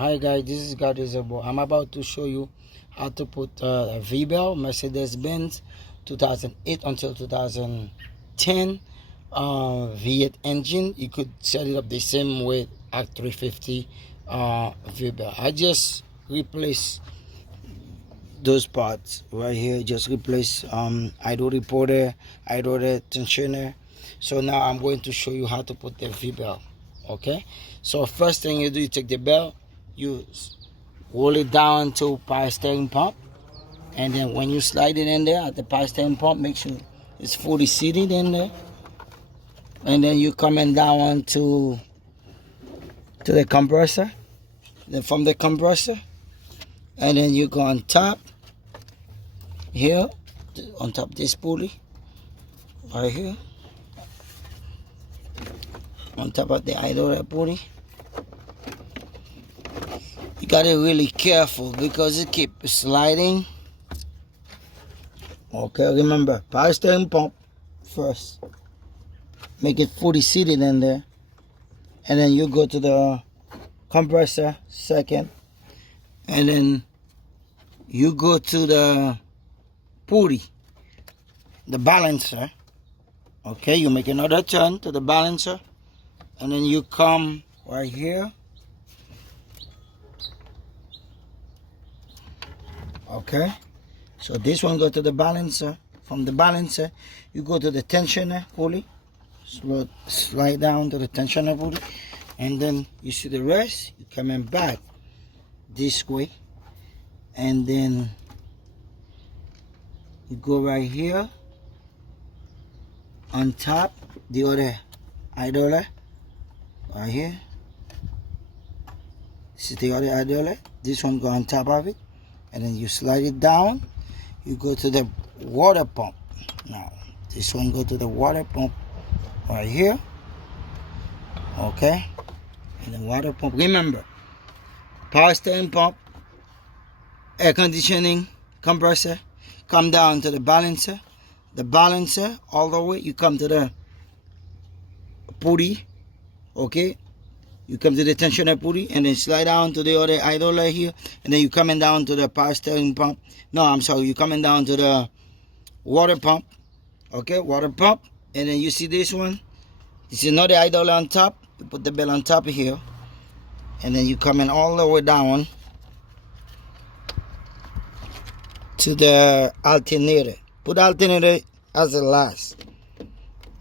Hi guys, this is God Isabel. I'm about to show you how to put a V-Bell Mercedes Benz 2008 until 2010 V8 engine. You could set it up the same way at 350 V-Bell. I just replace those parts right here. Just replace idle reporter, idle tensioner. So now I'm going to show you how to put the V-Bell. Okay, so first thing you do, you take the bell, you roll it down to power steering pump, and then when you slide it in there at the power steering pump, make sure it's fully seated in there, and then you coming down to the compressor, then from the compressor, and then you go on top here, on top this pulley right here, on top of the idler pulley. You gotta really careful because it keeps sliding. Okay, remember, power steering pump first. Make it fully seated in there. And then you go to the compressor second. And then you go to the pulley, the balancer. Okay, you make another turn to the balancer. And then you come right here. Okay, so this one go to the balancer. From the balancer, you go to the tensioner pulley. Slide down to the tensioner pulley, and then you see the rest. You coming back this way, and then you go right here on top the other idler right here. This is the other idler. This one go on top of it. And then you slide it down, you go to the water pump. Now, this one go to the water pump right here. Okay? And the water pump, remember, power steering pump, air conditioning, compressor, come down to the balancer. The balancer, all the way, you come to the pulley. Okay? You come to the tensioner pulley and then slide down to the other idler here, and then you coming down to the power steering pump. No, I'm sorry, you coming down to the water pump. Okay, water pump, and then you see this one. This is another idler on top. You put the bell on top of here, and then you coming all the way down to the alternator. Put alternator as the last.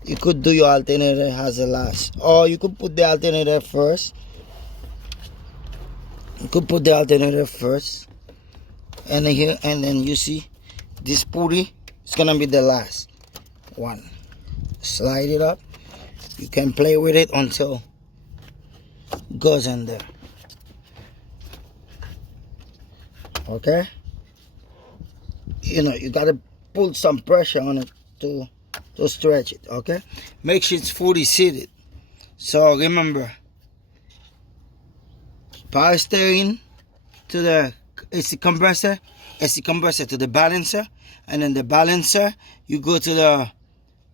You could do your alternator as a last, or you could put the alternator first. You could put the alternator first, and then here, and then you see this pulley. It's gonna be the last one. Slide it up. You can play with it until it goes in there. Okay. You know, you gotta put some pressure on it to stretch it. Okay, make sure it's fully seated. So remember, power steering to the AC compressor to the balancer, and then the balancer you go to the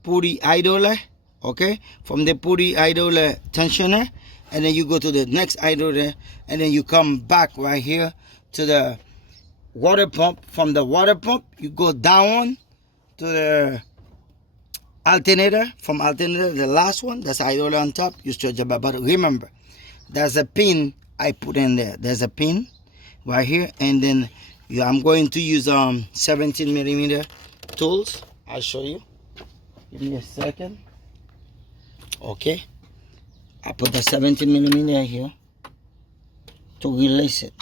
pulley idler. Okay, from the pulley idler tensioner, and then you go to the next idler, and then you come back right here to the water pump. From the water pump you go down to the alternator. From alternator, the last one, that's idler on top, you stretch it back. But remember, there's a pin I put in there. There's a pin right here, and then I'm going to use 17mm tools. I'll show you. Give me a second. Okay, I put the 17mm here to release it.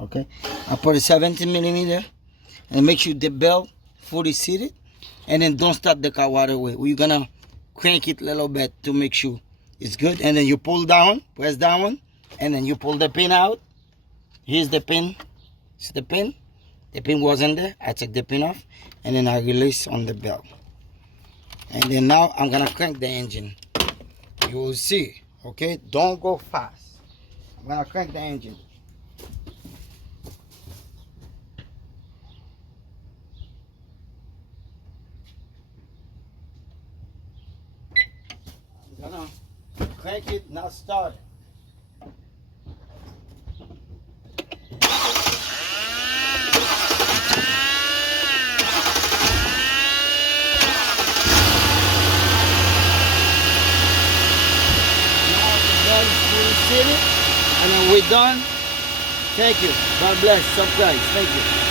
Okay, I put a 17mm, and make sure the belt fully seated, and then don't start the car right away. We're gonna crank it a little bit to make sure it's good, and then you pull down, press down, and then you pull the pin out. Here's the pin. See the pin? The pin wasn't there. I take the pin off, and then I release on the belt. And then now I'm gonna crank the engine. You will see. Okay, don't go fast. I'm gonna crank the engine. make it not start. And then we're done. Thank you. God bless. Subscribe. Thank you.